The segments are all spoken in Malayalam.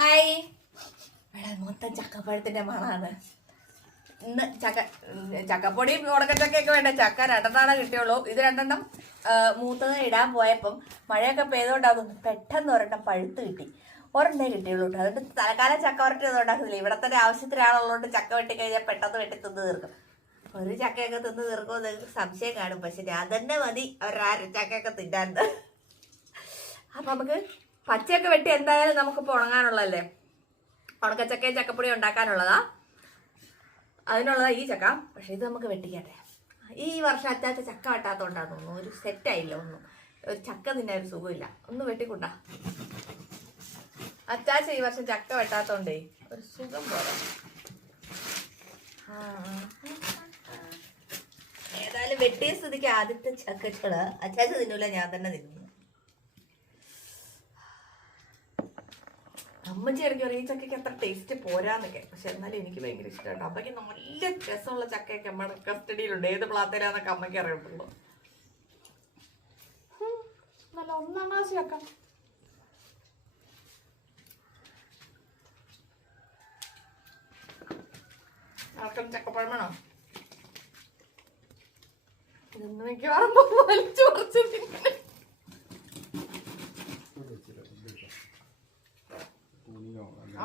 ഹായ്. മൊത്തം ചക്കപ്പഴത്തിന്റെ മണാണ്. ഇന്ന് ചക്കപ്പൊടിയും ഉടക്കച്ചക്കയൊക്കെ വേണ്ട. ചക്ക രണ്ടെണ്ണമാണ് കിട്ടിയുള്ളൂ. ഇത് രണ്ടെണ്ണം മൂത്തത് ഇടാൻ പോയപ്പം മഴയൊക്കെ പെയ്തുകൊണ്ടാകുന്നു പെട്ടെന്ന് ഒരെണ്ണം പഴുത്ത് കിട്ടി. ഒരെണ്ണേ കിട്ടിയുള്ളൂ കേട്ടോ. അതുകൊണ്ട് തലക്കാലം ചക്ക വരട്ടിയൊന്നും ഉണ്ടാക്കുന്നില്ല. ഇവിടെ തന്നെ ആവശ്യത്തിനാണുള്ളതുകൊണ്ട് ചക്ക വെട്ടി കഴിഞ്ഞാൽ പെട്ടെന്ന് വെട്ടി തിന്ന് തീർക്കും. ഒരു ചക്കയൊക്കെ തിന്ന് തീർക്കുമ്പോൾ നിങ്ങൾക്ക് സംശയം കാണും. പക്ഷെ ഞാൻ തന്നെ മതി ചക്കയൊക്കെ തിന്നാൻ. അപ്പം നമുക്ക് പച്ചയൊക്കെ വെട്ടി എന്തായാലും നമുക്കിപ്പോൾ ഉണങ്ങാനുള്ളതല്ലേ. ഉണക്കച്ചക്കയും ചക്കപ്പൊടി ഉണ്ടാക്കാനുള്ളതാ. അതിനുള്ളതാ ഈ ചക്ക. പക്ഷെ ഇത് നമുക്ക് വെട്ടിക്കട്ടെ. ഈ വർഷം അച്ചാച്ച ചക്ക വെട്ടാത്തോണ്ടാന്ന് തോന്നുന്നു ഒരു സെറ്റായില്ല. ഒന്നും ഒരു ചക്ക തിന്നാൻ ഒരു സുഖമില്ല. ഒന്ന് വെട്ടിക്കൊണ്ടാ. അച്ചാച്ച ഈ വർഷം ചക്ക വെട്ടാത്തോണ്ടേ ഒരു സുഖം പോലെ. ഏതായാലും വെട്ടിയ സ്ഥിതിക്ക് ആദ്യത്തെ ചക്കച്ചള് അച്ചാച്ച തിന്നൂല, ഞാൻ തന്നെ തിന്നു. അമ്മച്ചി ഇറങ്ങി പറയും ഈ ചക്കയ്ക്ക് അത്ര ടേസ്റ്റ് പോരാന്നൊക്കെ. പക്ഷെ എന്നാലും എനിക്ക് ഭയങ്കര ഇഷ്ടമാണ്. അമ്മയ്ക്ക് നല്ല രസമുള്ള ചക്കയൊക്കെ അമ്മയുടെ കസ്റ്റഡിയിലുണ്ട്. ഏത് പ്ലാത്തേലാന്നൊക്കെ അമ്മയ്ക്ക് അറിയത്തുള്ളൂ. നല്ല ഒന്നാം ക്ലാസ് ചക്ക. ആർക്കും ചക്കപ്പഴം വേണോ? ഇതൊന്നും മിക്കവാറും വലിച്ചു കുറച്ച് തിന്നെ.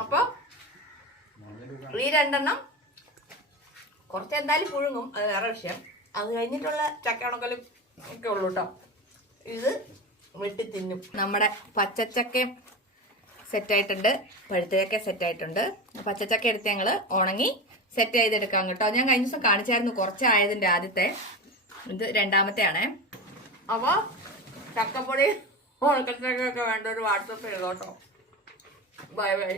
അപ്പൊ ഈ രണ്ടെണ്ണം കുറച്ച് എന്തായാലും പുഴുങ്ങും, അത് വേറെ വിഷയം. അത് കഴിഞ്ഞിട്ടുള്ള ചക്ക ഉണക്കലും ഒക്കെ ഉള്ളു കേട്ടോ. ഇത് വെട്ടി തിന്നും. നമ്മുടെ പച്ചച്ചക്കയും സെറ്റായിട്ടുണ്ട്, പഴുത്തചക്ക സെറ്റായിട്ടുണ്ട്. പച്ചച്ചക്ക എടുത്ത് ഞങ്ങൾ ഉണങ്ങി സെറ്റ് ചെയ്തെടുക്കാം കേട്ടോ. ഞാൻ കഴിഞ്ഞ ദിവസം കാണിച്ചായിരുന്നു കുറച്ചായതിൻ്റെ ആദ്യത്തെ. ഇത് രണ്ടാമത്തെ ആണേ. അപ്പോൾ ചക്കപ്പൊടി ഉണക്കച്ചക്കൊക്കെ വേണ്ട ഒരു വാട്സപ്പ് ചെയ്തോട്ടോ. Bye bye.